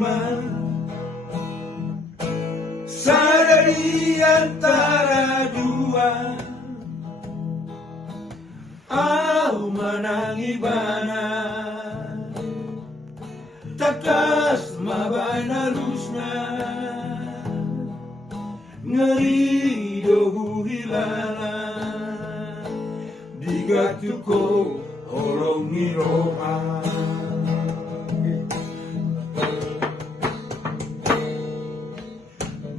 mah sada di antara dua, au menangi bana takas mabana lusna ngeri dohu hilala digatuko orang ngiroha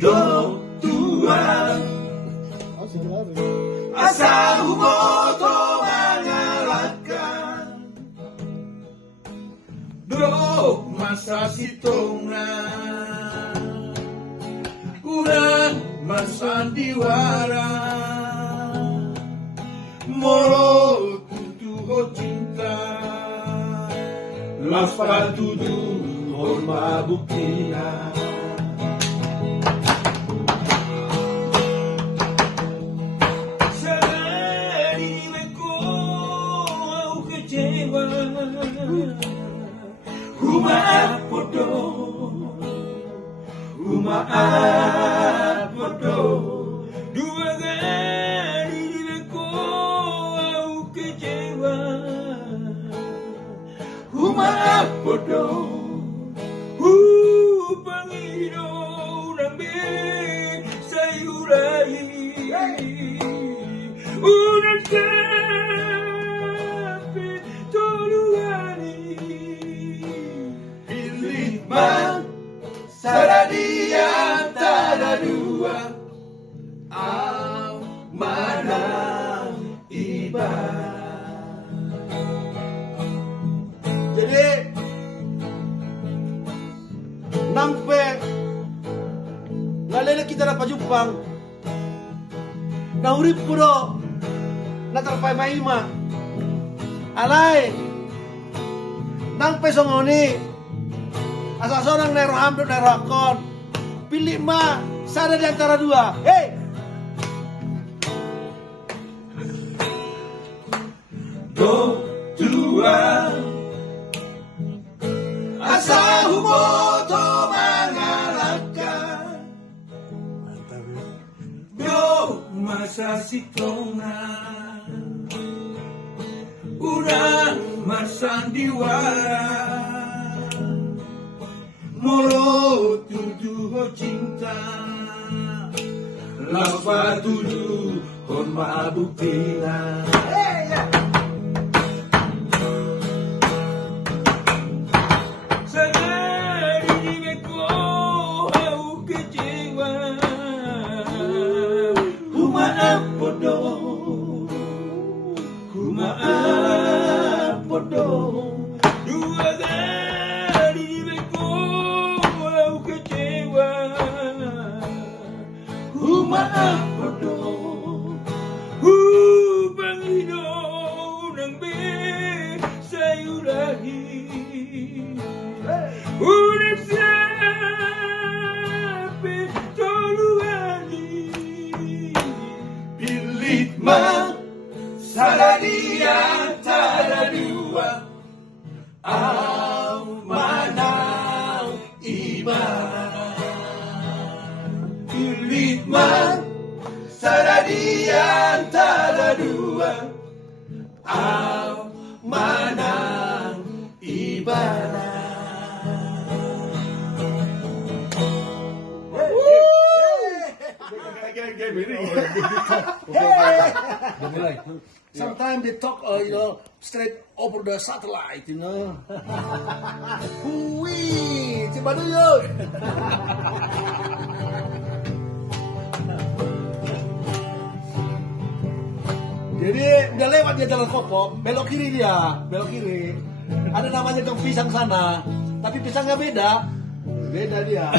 do Tuhan asa humoto mengalahkan do masa sitonga kurang masa diwara moro tutuho cinta lafal tudu horma buktina Humaat bodoh dua kali dibeko aku kecewa. Humaat bodoh pangido nambe sayurai udah sampai tolugani pilih man sada di antara dua, mana ibarat. Jadi nampe ngalele kita dapat jumpang na urip puro na tarpay maima alay nampe songoni asa seorang nero hampir nero akon pilih ma sada di antara dua. Hey, do dua asa humoto mengalahkan do masa sitongan urang masa diwara molo tuduh cinta lava tuduh horma buktina. Sadari dibeko aku kecewa. Humaat bodoh dua kali dibeko aku kecewa. Humaat bodoh pangido nang be sayurahi udah sampai tolugani pilih mah sada di antara dua, mana ibarat. Pilih mah sada di antara dua, mana ibarat. Sometimes they talk, straight over the satellite, Hui, coba dulu. Jadi udah lewat dia jalan kopok, belok kiri dia, belok kiri. Ada namanya gang pisang sana, tapi pisangnya beda dia.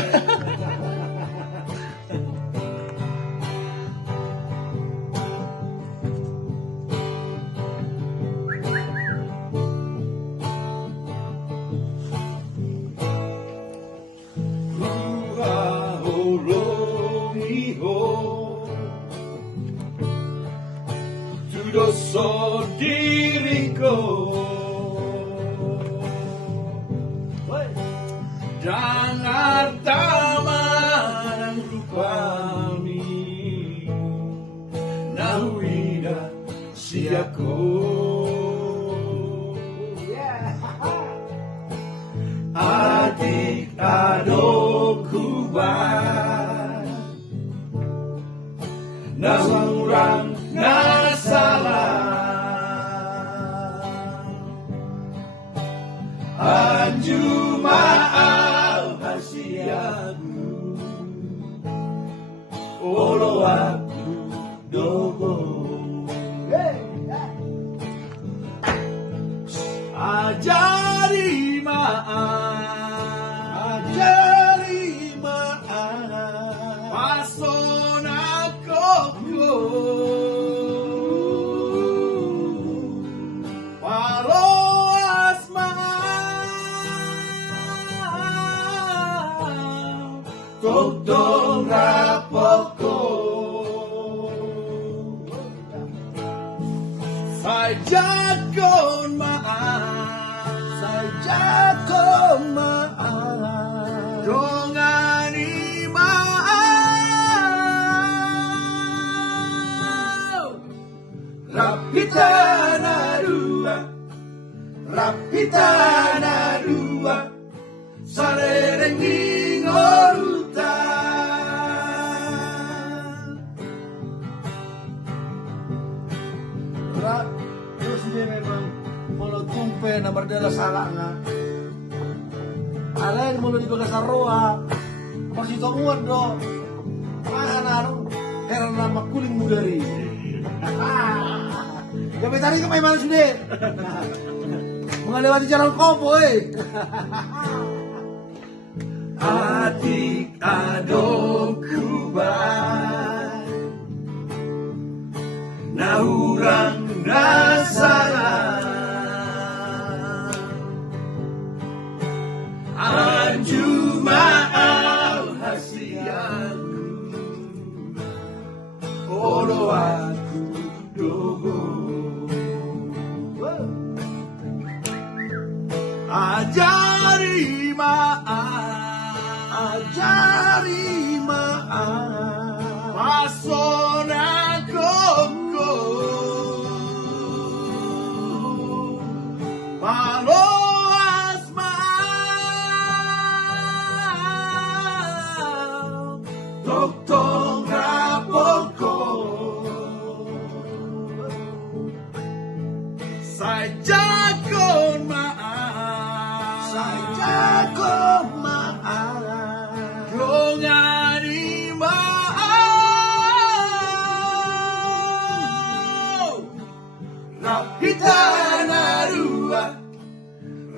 Dosa diriku dan Nauida siako adik adokku ban naurang nasalah anju maaf hasiaku olo aku dogo ajari maaf pasona koko palo asma totong rapoko sajakon maaf dongani maaf rapitana dua salereng ngorutan terus dia memang mulut tumpe na berdala salah nga alain mulut di bagas arroa masih tamuan do ano heran nama kuling mudari gabi tadi ke mana sudah mengalewati jalan kopo adik adokku ban naurang nasalah anju maaf hasiaku olo aku dogo ajari maaf pasona koko palo asma totong rapoko sajakon maaf dongani maaf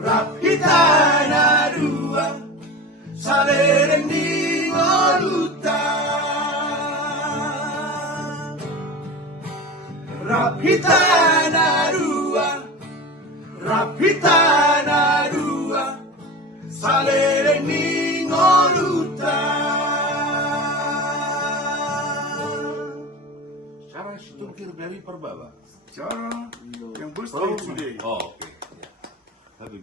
rapitana dua salereng di ngorutan rapitana dua salereng di ngorutan Cara struktur dari Perbaba. Cara yang berstay today. Oh.